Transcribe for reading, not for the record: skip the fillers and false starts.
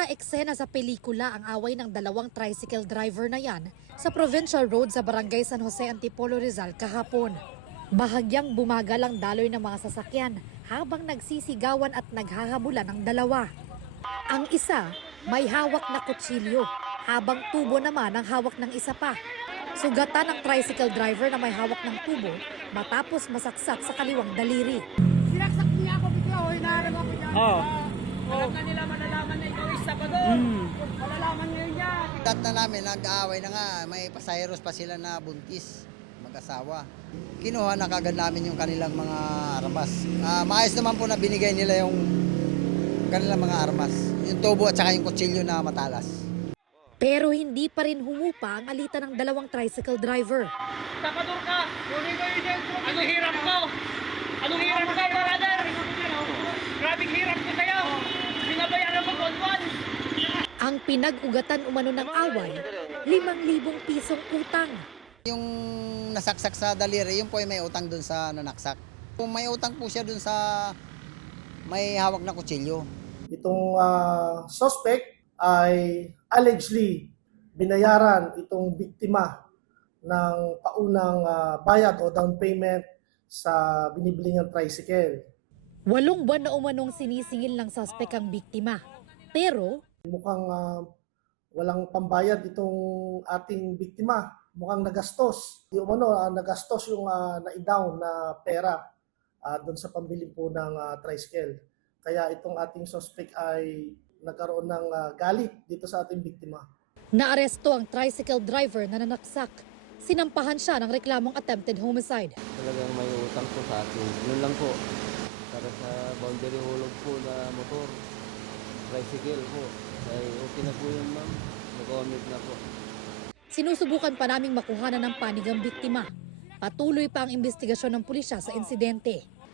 Tila eksena sa pelikula ang away ng dalawang tricycle driver na yan sa Provincial Road sa Barangay San Jose, Antipolo, Rizal kahapon. Bahagyang bumagal ang daloy ng mga sasakyan habang nagsisigawan at naghahabulan ang dalawa. Ang isa may hawak na kutsilyo habang tubo naman ang hawak ng isa pa. Sugatan ng tricycle driver na may hawak ng tubo matapos masaksak sa kaliwang daliri. Sinaksak niya ako bigla, hinaharap ako niya. Alam na nila, malalaman na ikaw isa pa doon. Malalaman ngayon niya. Dat na namin, nag-aaway na nga, may pasaheros pa sila na buntis, mag-asawa. Kinuha na kagad namin yung kanilang mga armas. Maayos naman po na binigay nila yung kanilang mga armas. Yung tubo at saka yung kutsilyo na matalas. Pero hindi pa rin humupa ang alitan ng dalawang tricycle driver. Tapador ka! Kunin ko yun yung... Anong hirap ko? Anong hirap ko, brother? Grabing hirap ko sa'yo! Binabayaran mo buwan-buwan! Ang pinag-ugatan umano ng away, 5,000 pisong utang. Yung nasaksak sa daliri, yun po ay may utang dun sa nanaksak. Kung may utang po siya dun sa may hawak na kutsilyo. Itong suspect ay allegedly binayaran itong biktima ng paunang bayad o down payment sa binibili niyang tricycle. 8 buwan na umanong sinisingil ng suspect ang biktima. Pero Mukhang walang pambayad itong ating biktima. Mukhang nagastos. Yung nagastos yung na-down na pera doon sa pambili po ng tricycle. Kaya itong ating suspect ay nagkaroon ng galit dito sa ating biktima. naaresto ang tricycle driver na nanaksak. Sinampahan siya ng reklamong attempted homicide. Talagang may utang po sa akin. Yun lang po. Para sa boundary hulog po na motor, tricycle po. Ay okay na po yun, ma'am. Nag-omit na po. Sinusubukan pa naming makuhanan ng panig ang biktima. Patuloy pa ang investigasyon ng pulisya sa insidente.